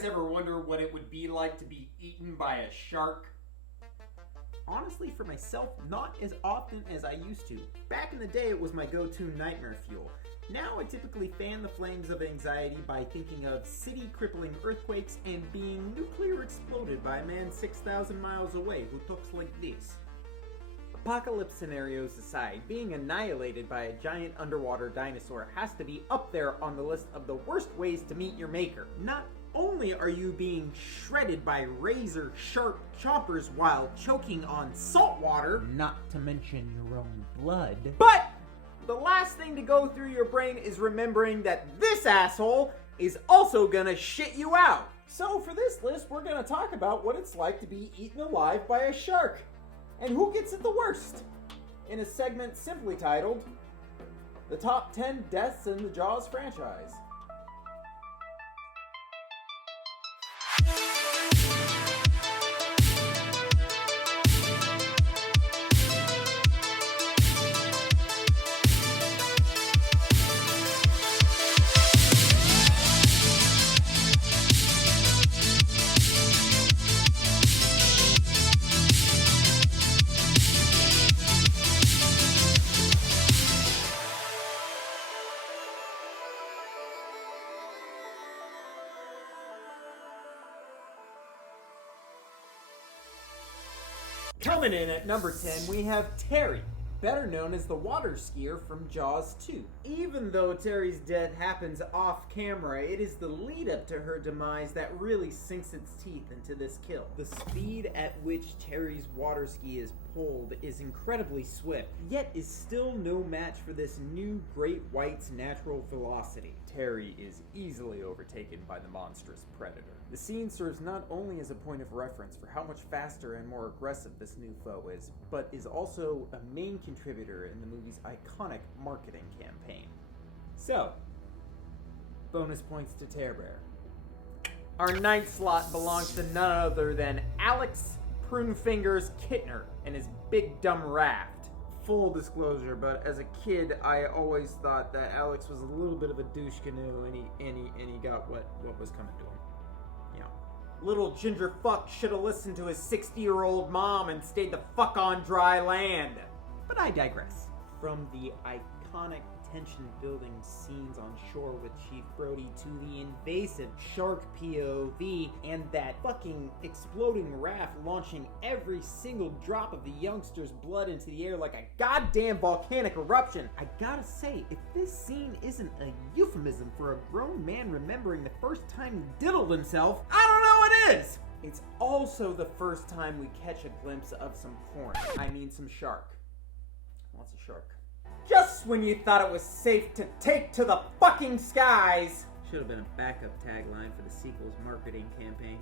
guys ever wonder what it would be like to be eaten by a shark? Honestly, for myself, not as often as I used to. Back in the day, it was my go-to nightmare fuel. Now I typically fan the flames of anxiety by thinking of city-crippling earthquakes and being nuclear exploded by a man 6,000 miles away who talks like this. Apocalypse scenarios aside, being annihilated by a giant underwater dinosaur has to be up there on the list of the worst ways to meet your maker. Not only are you being shredded by razor-sharp choppers while choking on salt water, not to mention your own blood, but the last thing to go through your brain is remembering that this asshole is also gonna shit you out. So for this list, we're gonna talk about what it's like to be eaten alive by a shark, and who gets it the worst, in a segment simply titled, The Top 10 Deaths in the Jaws Franchise. Coming in at number 10, we have Terry, better known as the water skier from Jaws 2. Even though Terry's death happens off camera, it is the lead up to her demise that really sinks its teeth into this kill. The speed at which Terry's water ski is pulled is incredibly swift, yet is still no match for this new great white's natural velocity. Terry is easily overtaken by the monstrous predator. The scene serves not only as a point of reference for how much faster and more aggressive this new foe is, but is also a main contributor in the movie's iconic marketing campaign. So, bonus points to Terror Bear. Our ninth slot belongs to none other than Alex Prunefingers Kittner and his big dumb raft. Full disclosure, but as a kid, I always thought that Alex was a little bit of a douche canoe, and he got what was coming to him. You know, little ginger fuck should have listened to his 60-year-old mom and stayed the fuck on dry land. But I digress. From the iconic tension-building scenes on shore with Chief Brody to the invasive shark POV and that fucking exploding raft launching every single drop of the youngster's blood into the air like a goddamn volcanic eruption. I gotta say, if this scene isn't a euphemism for a grown man remembering the first time he diddled himself, I don't know what is! It's also the first time we catch a glimpse of some porn. I mean some shark. What's a shark? Just when you thought it was safe to take to the fucking skies! Should have been a backup tagline for the sequel's marketing campaign.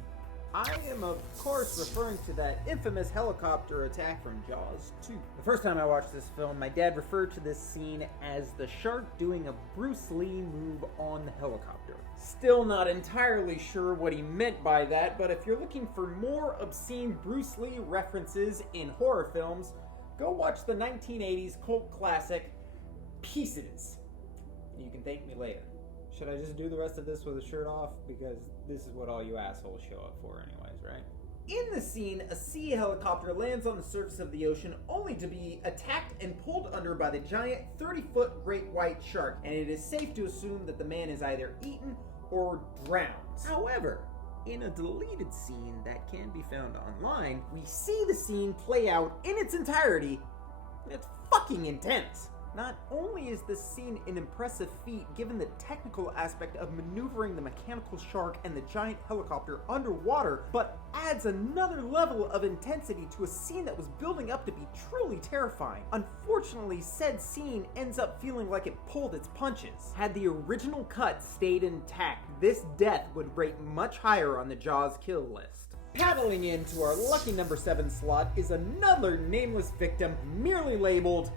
I am, of course, referring to that infamous helicopter attack from Jaws 2. The first time I watched this film, my dad referred to this scene as the shark doing a Bruce Lee move on the helicopter. Still not entirely sure what he meant by that, but if you're looking for more obscene Bruce Lee references in horror films, go watch the 1980s cult classic, Pieces. You can thank me later. Should I just do the rest of this with a shirt off? Because this is what all you assholes show up for anyways, right? In the scene, a sea helicopter lands on the surface of the ocean only to be attacked and pulled under by the giant 30-foot great white shark, and it is safe to assume that the man is either eaten or drowned. However, in a deleted scene that can be found online, we see the scene play out in its entirety, and it's fucking intense. Not only is this scene an impressive feat given the technical aspect of maneuvering the mechanical shark and the giant helicopter underwater, but adds another level of intensity to a scene that was building up to be truly terrifying. Unfortunately, said scene ends up feeling like it pulled its punches. Had the original cut stayed intact, this death would rate much higher on the Jaws kill list. Paddling into our lucky number 7 slot is another nameless victim merely labeled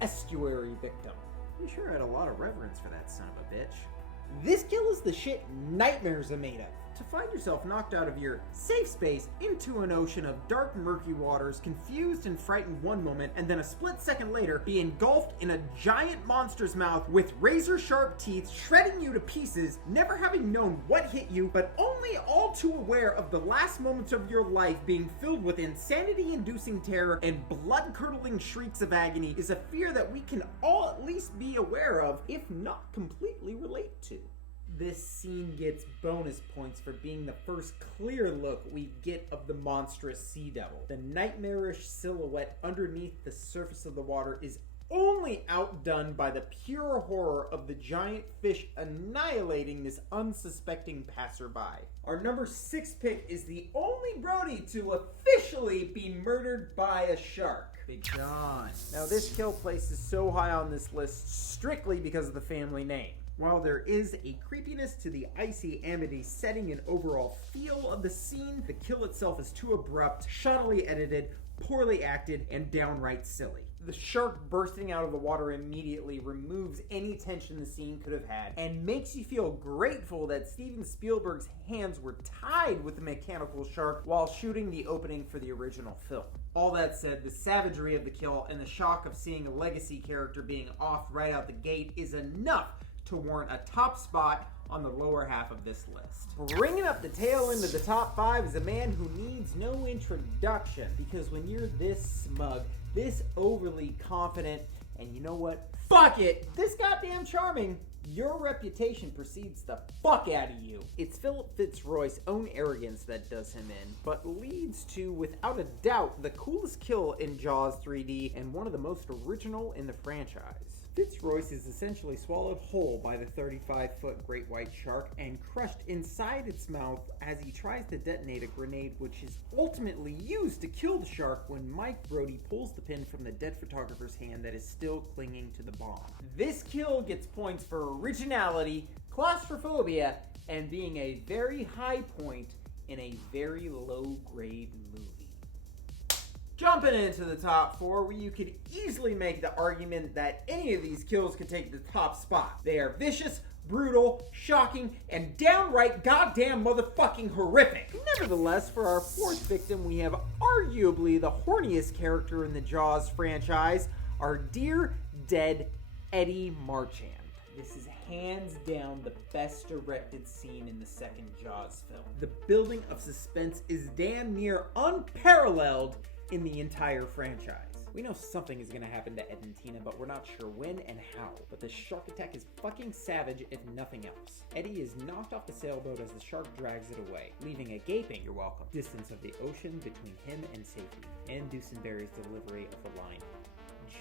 Estuary victim. You sure had a lot of reverence for that son of a bitch. This kill is the shit nightmares are made of. To find yourself knocked out of your safe space into an ocean of dark, murky waters, confused and frightened one moment, and then a split second later be engulfed in a giant monster's mouth with razor-sharp teeth shredding you to pieces, never having known what hit you, but only all too aware of the last moments of your life being filled with insanity-inducing terror and blood-curdling shrieks of agony, is a fear that we can all at least be aware of, if not completely relate to. This scene gets bonus points for being the first clear look we get of the monstrous sea devil. The nightmarish silhouette underneath the surface of the water is only outdone by the pure horror of the giant fish annihilating this unsuspecting passerby. Our number 6 pick is the only Brody to officially be murdered by a shark. Big John. Now this kill places so high on this list strictly because of the family name. While there is a creepiness to the icy amity setting and overall feel of the scene, the kill itself is too abrupt, shoddily edited, poorly acted, and downright silly. The shark bursting out of the water immediately removes any tension the scene could have had, and makes you feel grateful that Steven Spielberg's hands were tied with the mechanical shark while shooting the opening for the original film. All that said, the savagery of the kill and the shock of seeing a legacy character being offed right out the gate is enough to warrant a top spot on the lower half of this list. Bringing up the tail end of the top 5 is a man who needs no introduction, because when you're this smug, this overly confident, and you know what? Fuck it! This goddamn charming, your reputation precedes the fuck out of you. It's Philip Fitzroy's own arrogance that does him in, but leads to, without a doubt, the coolest kill in Jaws 3D and one of the most original in the franchise. Fitzroy is essentially swallowed whole by the 35-foot great white shark and crushed inside its mouth as he tries to detonate a grenade, which is ultimately used to kill the shark when Mike Brody pulls the pin from the dead photographer's hand that is still clinging to the bomb. This kill gets points for originality, claustrophobia, and being a very high point in a very low-grade movie. Jumping into the top 4, where you could easily make the argument that any of these kills could take the top spot. They are vicious, brutal, shocking, and downright goddamn motherfucking horrific. Nevertheless, for our 4th victim, we have arguably the horniest character in the Jaws franchise, our dear dead Eddie Marchand. This is hands down the best directed scene in the second Jaws film. The building of suspense is damn near unparalleled in the entire franchise. We know something is going to happen to Ed and Tina, but we're not sure when and how. But the shark attack is fucking savage if nothing else. Eddie is knocked off the sailboat as the shark drags it away, leaving a gaping, you're welcome, distance of the ocean between him and safety. And Dusenberry's delivery of the line,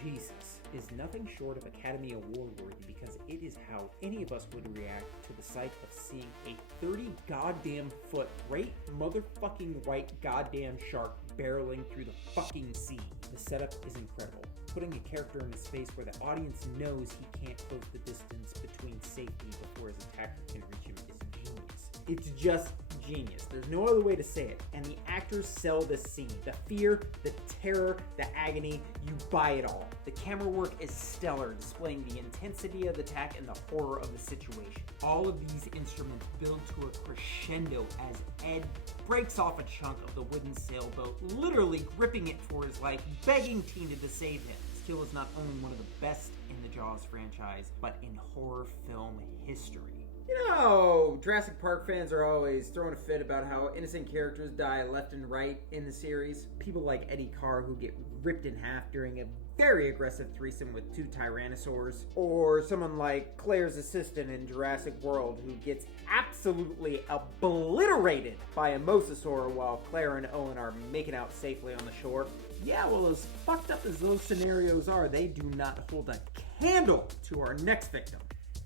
Jesus, is nothing short of Academy Award worthy, because it is how any of us would react to the sight of seeing a 30 goddamn foot great motherfucking white goddamn shark barreling through the fucking sea. The setup is incredible. Putting a character in a space where the audience knows he can't close the distance between safety before his attacker can reach him is genius. It's just genius. There's no other way to say it. And the actors sell this scene. The fear, the terror, the agony, you buy it all. The camera work is stellar, displaying the intensity of the attack and the horror of the situation. All of these instruments build to a crescendo as Ed breaks off a chunk of the wooden sailboat, literally gripping it for his life, begging Tina to save him. This kill is not only one of the best in the Jaws franchise, but in horror film history. You know, Jurassic Park fans are always throwing a fit about how innocent characters die left and right in the series. People like Eddie Carr who get ripped in half during a very aggressive threesome with 2 tyrannosaurs. Or someone like Claire's assistant in Jurassic World who gets absolutely obliterated by a mosasaur while Claire and Owen are making out safely on the shore. Yeah, well, as fucked up as those scenarios are, they do not hold a candle to our next victim.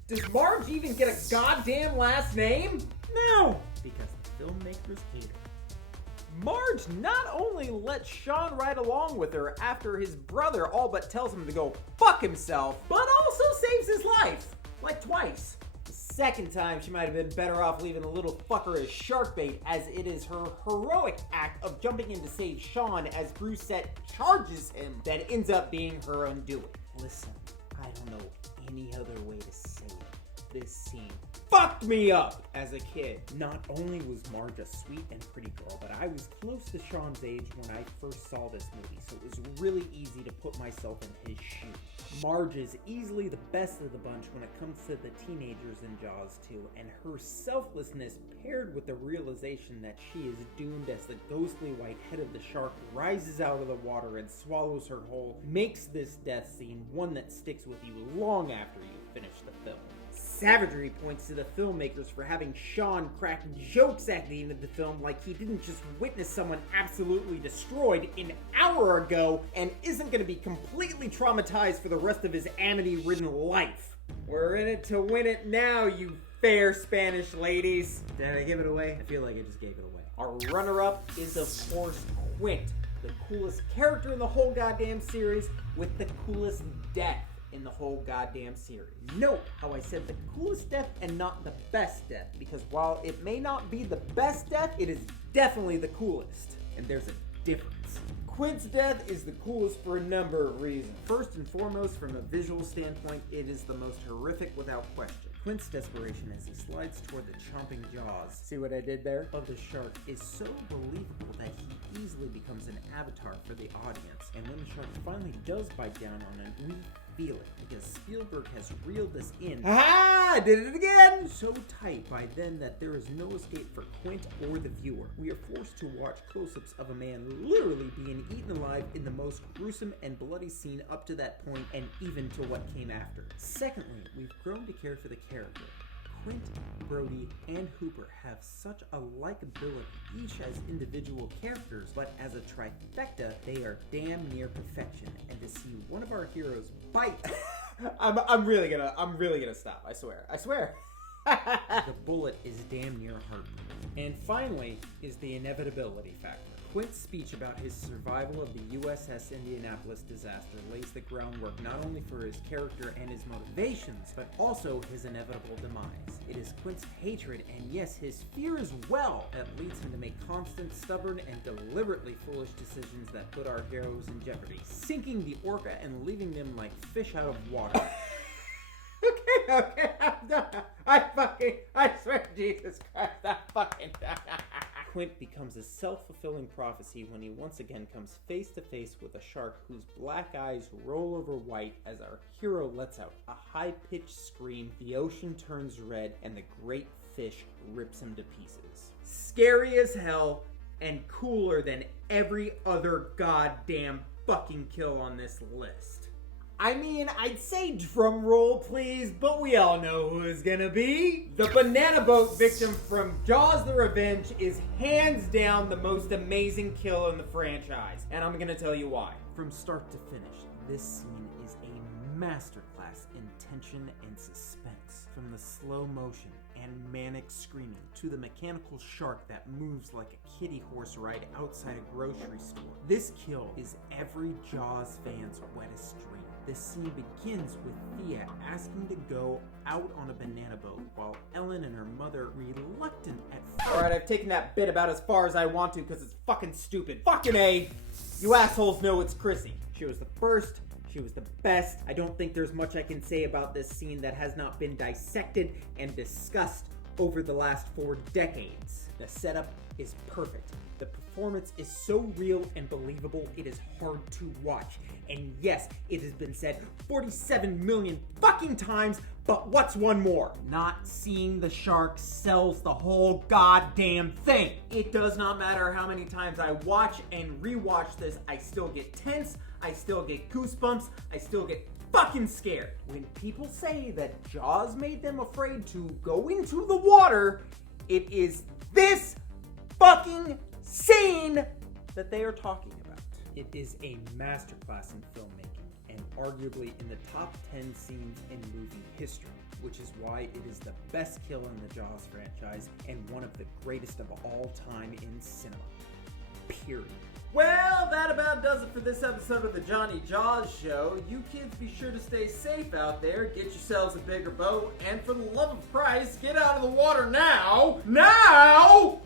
Does Marge even get a goddamn last name? No! Because the filmmakers hate her. Marge not only lets Sean ride along with her after his brother all but tells him to go fuck himself, but also saves his life. Like twice. The second time, she might have been better off leaving the little fucker as shark bait, as it is her heroic act of jumping in to save Sean as Brusette charges him that ends up being her undoing. Listen, I don't know any other way to say it. This scene fucked me up as a kid. Not only was Marge a sweet and pretty girl, but I was close to Sean's age when I first saw this movie, so it was really easy to put myself in his shoes. Marge is easily the best of the bunch when it comes to the teenagers in Jaws 2, and her selflessness paired with the realization that she is doomed as the ghostly white head of the shark rises out of the water and swallows her whole makes this death scene one that sticks with you long after you finish the film. Savagery points to the filmmakers for having Sean crack jokes at the end of the film like he didn't just witness someone absolutely destroyed an hour ago and isn't going to be completely traumatized for the rest of his amity-ridden life. We're in it to win it now, you fair Spanish ladies. Did I give it away? I feel like I just gave it away. Our runner-up is, of course, Quint, the coolest character in the whole goddamn series with the coolest death in the whole goddamn series. Note how I said the coolest death and not the best death, because while it may not be the best death, it is definitely the coolest. And there's a difference. Quint's death is the coolest for a number of reasons. First and foremost, from a visual standpoint, it is the most horrific without question. Quint's desperation as he slides toward the chomping jaws, see what I did there, of the shark is so believable that he easily becomes an avatar for the audience. And when the shark finally does bite down on him, we feel it, because Spielberg has reeled this in. Ha! I did it again! So tight by then that there is no escape for Quint or the viewer. We are forced to watch close-ups of a man literally being eaten alive in the most gruesome and bloody scene up to that point, and even to what came after. Secondly, we've grown to care for the character. Quint, Brody, and Hooper have such a likability, each as individual characters, but as a trifecta, they are damn near perfection. And to see one of our heroes bite, I'm really gonna stop. I swear. The bullet is damn near heartbreaking. And finally is the inevitability factor. Quint's speech about his survival of the USS Indianapolis disaster lays the groundwork not only for his character and his motivations, but also his inevitable demise. It is Quint's hatred, and yes, his fear as well, that leads him to make constant, stubborn, and deliberately foolish decisions that put our heroes in jeopardy, sinking the orca and leaving them like fish out of water. Okay, I'm done. I swear, Jesus Christ, I'm fucking done. Quint becomes a self-fulfilling prophecy when he once again comes face to face with a shark whose black eyes roll over white as our hero lets out a high-pitched scream, the ocean turns red, and the great fish rips him to pieces. Scary as hell, and cooler than every other goddamn fucking kill on this list. I mean, I'd say drum roll, please, but we all know who it's gonna be. The banana boat victim from Jaws the Revenge is hands down the most amazing kill in the franchise, and I'm gonna tell you why. From start to finish, this scene is a masterclass in tension and suspense. From the slow motion and manic screaming to the mechanical shark that moves like a kiddie horse ride outside a grocery store. This kill is every Jaws fan's wettest dream. This scene begins with Thea asking to go out on a banana boat while Ellen and her mother reluctant at first. Alright, I've taken that bit about as far as I want to because it's fucking stupid. Fucking A! You assholes know it's Chrissie. She was the first. She was the best. I don't think there's much I can say about this scene that has not been dissected and discussed over the last 4 decades. The setup is perfect. The performance is so real and believable, it is hard to watch. And yes, it has been said 47 million fucking times, but what's one more? Not seeing the shark sells the whole goddamn thing. It does not matter how many times I watch and rewatch this, I still get tense, I still get goosebumps, I still get fucking scared. When people say that Jaws made them afraid to go into the water, it is this fucking scene that they are talking about. It is a masterclass in filmmaking and arguably in the top 10 scenes in movie history, which is why it is the best kill in the Jaws franchise and one of the greatest of all time in cinema. Period. Well, that about does it for this episode of the Johnny Jaws Show. You kids be sure to stay safe out there, get yourselves a bigger boat, and for the love of Christ, get out of the water now! Now!